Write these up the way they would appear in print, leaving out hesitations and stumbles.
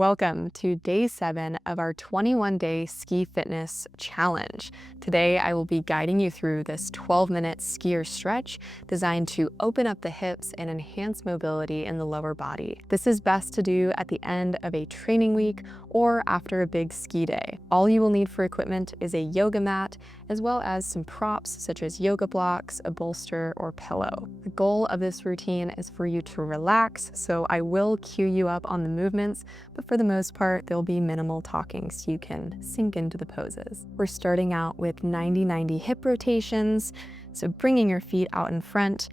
Welcome to day 7 of our 21-day ski fitness challenge. Today, I will be guiding you through this 12-minute skier stretch designed to open up the hips and enhance mobility in the lower body. This is best to do at the end of a training week or after a big ski day. All you will need for equipment is a yoga mat, as well as some props such as yoga blocks, a bolster, or pillow. The goal of this routine is for you to relax, so I will cue you up on the movements, but for the most part, there'll be minimal talking so you can sink into the poses. We're starting out with 90-90 hip rotations, so bringing your feet out in front.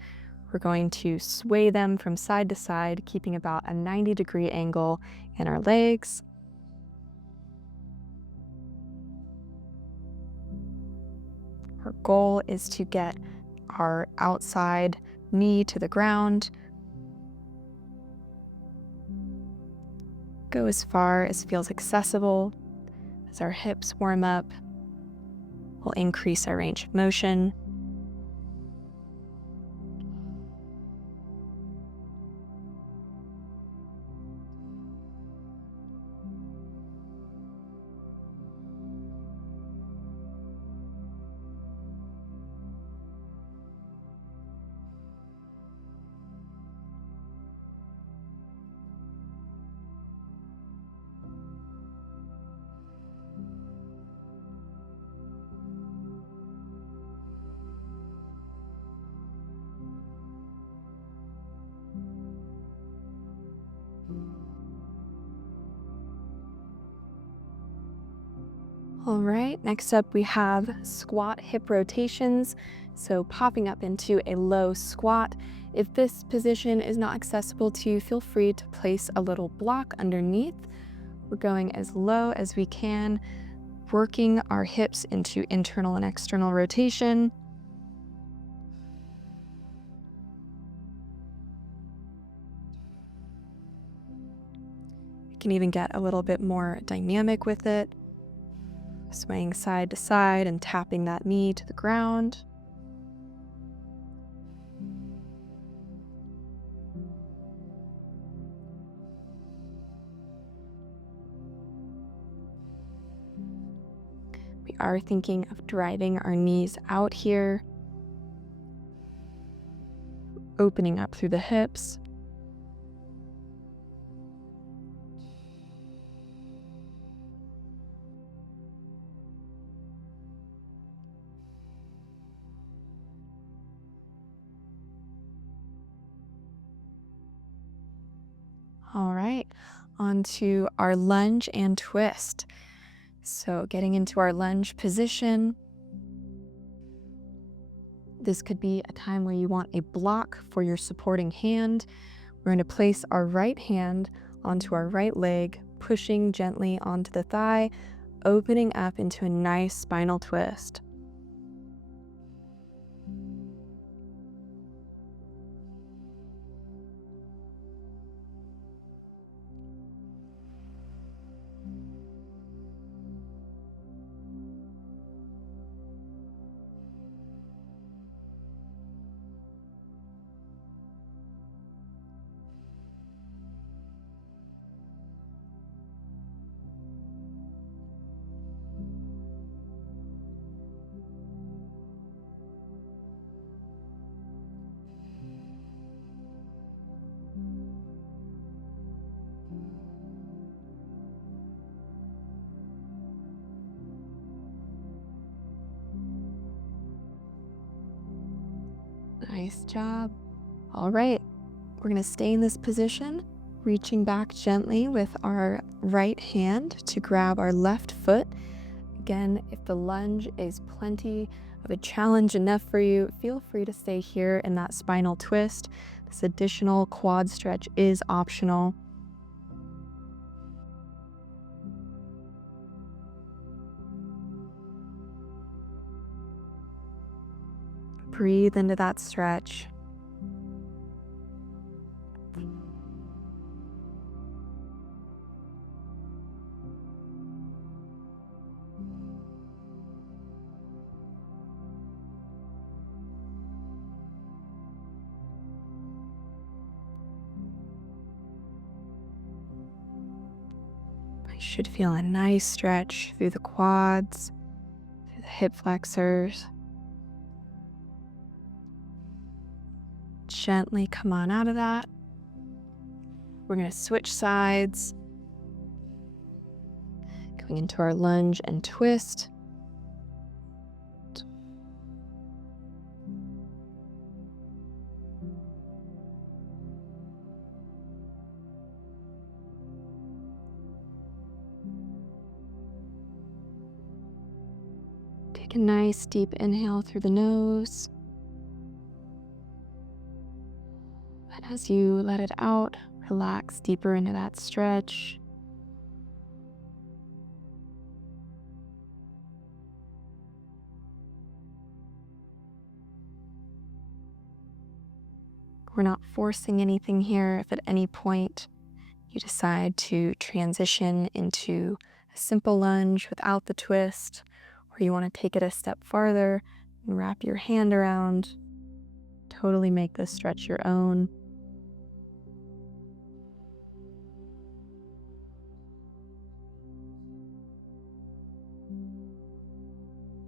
We're going to sway them from side to side, keeping about a 90-degree angle in our legs. Our goal is to get our outside knee to the ground. Go as far as feels accessible. As our hips warm up, we'll increase our range of motion. All right, next up we have squat hip rotations. So popping up into a low squat. If this position is not accessible to you, feel free to place a little block underneath. We're going as low as we can, working our hips into internal and external rotation. You can even get a little bit more dynamic with it, swaying side to side and tapping that knee to the ground. We are thinking of driving our knees out here, opening up through the hips. All right, onto our lunge and twist. So getting into our lunge position. This could be a time where you want a block for your supporting hand. We're going to place our right hand onto our right leg, pushing gently onto the thigh, opening up into a nice spinal twist. Nice job. All right, we're going to stay in this position, reaching back gently with our right hand to grab our left foot. Again, if the lunge is plenty of a challenge enough for you, feel free to stay here in that spinal twist. This additional quad stretch is optional. Breathe into that stretch. You should feel a nice stretch through the quads, through the hip flexors. Gently come on out of that. We're going to switch sides, going into our lunge and twist. Take a nice deep inhale through the nose. And as you let it out, relax deeper into that stretch. We're not forcing anything here. If at any point you decide to transition into a simple lunge without the twist, or you want to take it a step farther and wrap your hand around, totally make this stretch your own.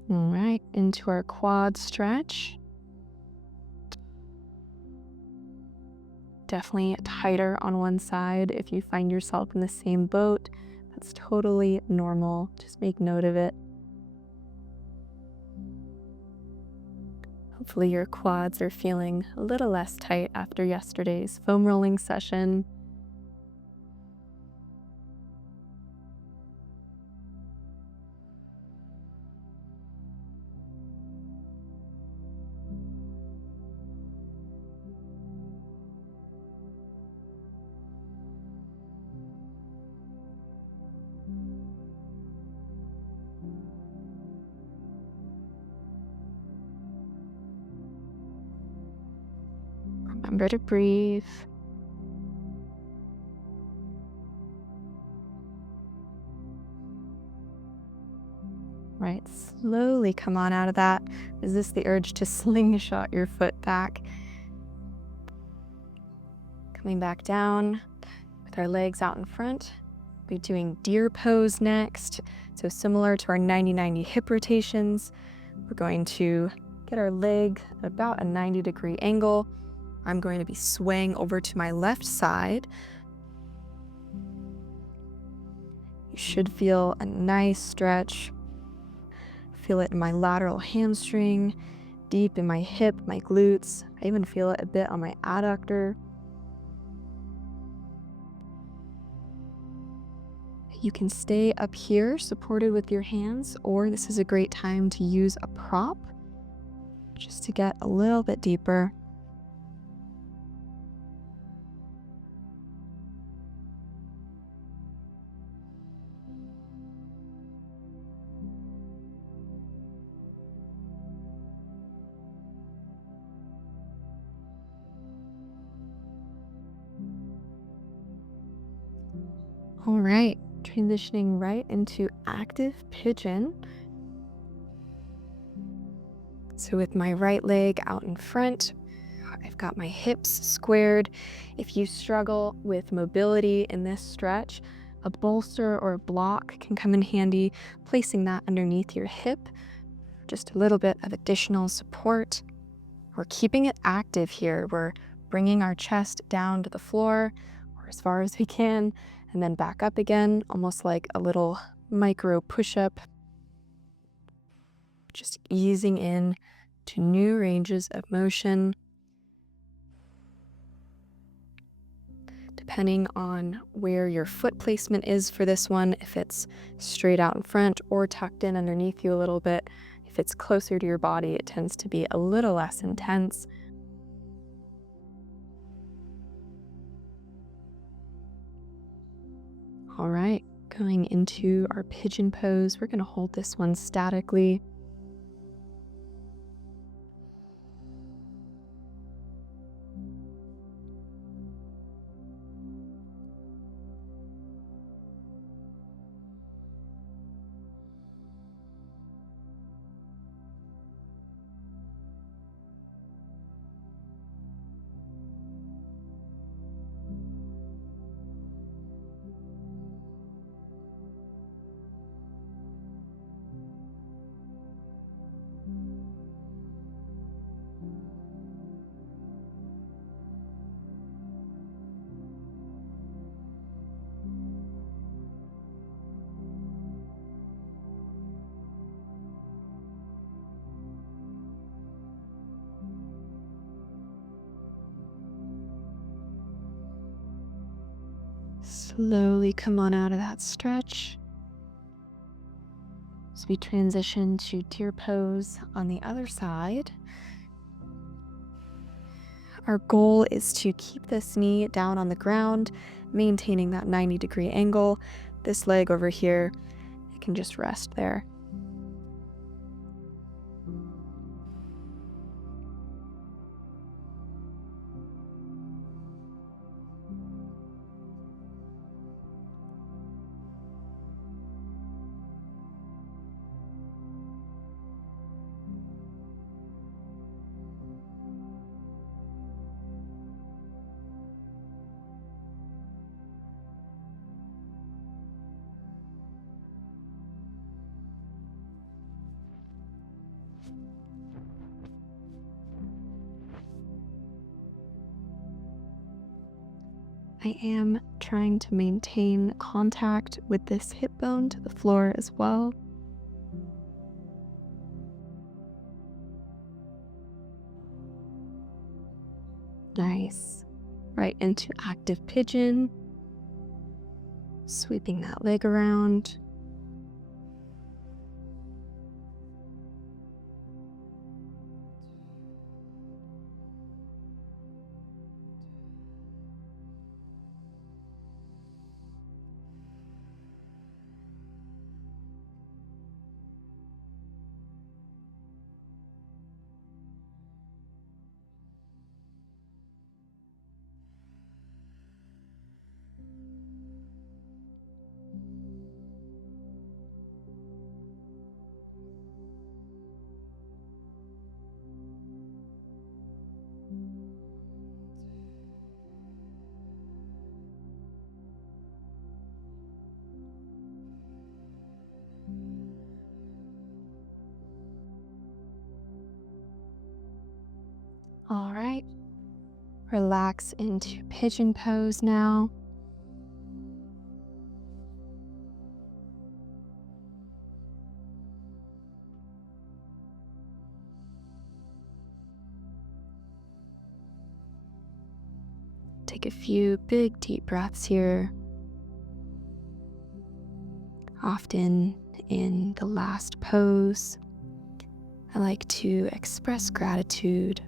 All right, into our quad stretch. Definitely tighter on one side. If you find yourself in the same boat, that's totally normal. Just make note of it. Hopefully your quads are feeling a little less tight after yesterday's foam rolling session. Remember to breathe. Right, slowly come on out of that. Resist the urge to slingshot your foot back. Coming back down with our legs out in front. We're doing deer pose next. So similar to our 90-90 hip rotations, we're going to get our leg at about a 90-degree angle. I'm going to be swaying over to my left side. You should feel a nice stretch. Feel it in my lateral hamstring, deep in my hip, my glutes. I even feel it a bit on my adductor. You can stay up here supported with your hands, or this is a great time to use a prop just to get a little bit deeper. All right, transitioning right into active pigeon. So with my right leg out in front, I've got my hips squared. If you struggle with mobility in this stretch, a bolster or a block can come in handy, placing that underneath your hip, just a little bit of additional support. We're keeping it active here. We're bringing our chest down to the floor, or as far as we can, and then back up again, almost like a little micro push-up. Just easing in to new ranges of motion. Depending on where your foot placement is for this one, if it's straight out in front or tucked in underneath you a little bit, if it's closer to your body, it tends to be a little less intense. All right, going into our pigeon pose, we're going to hold this one statically. Slowly come on out of that stretch. As we transition to deer pose on the other side, our goal is to keep this knee down on the ground, maintaining that 90-degree angle. This leg over here, it can just rest there. I am trying to maintain contact with this hip bone to the floor as well. Nice. Right into active pigeon. Sweeping that leg around. All right. Relax into pigeon pose now. Take a few big deep breaths here. Often in the last pose, I like to express gratitude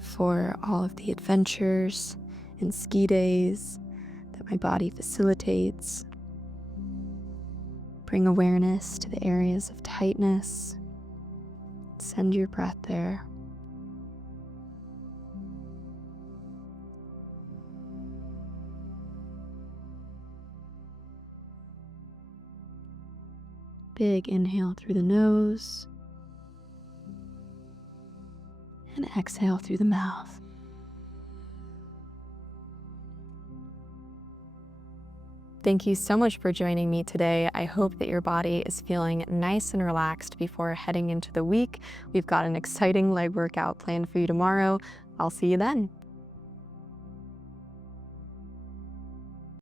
for all of the adventures and ski days that my body facilitates. Bring awareness to the areas of tightness. Send your breath there. Big inhale through the nose and exhale through the mouth. Thank you so much for joining me today. I hope that your body is feeling nice and relaxed before heading into the week. We've got an exciting leg workout planned for you tomorrow. I'll see you then.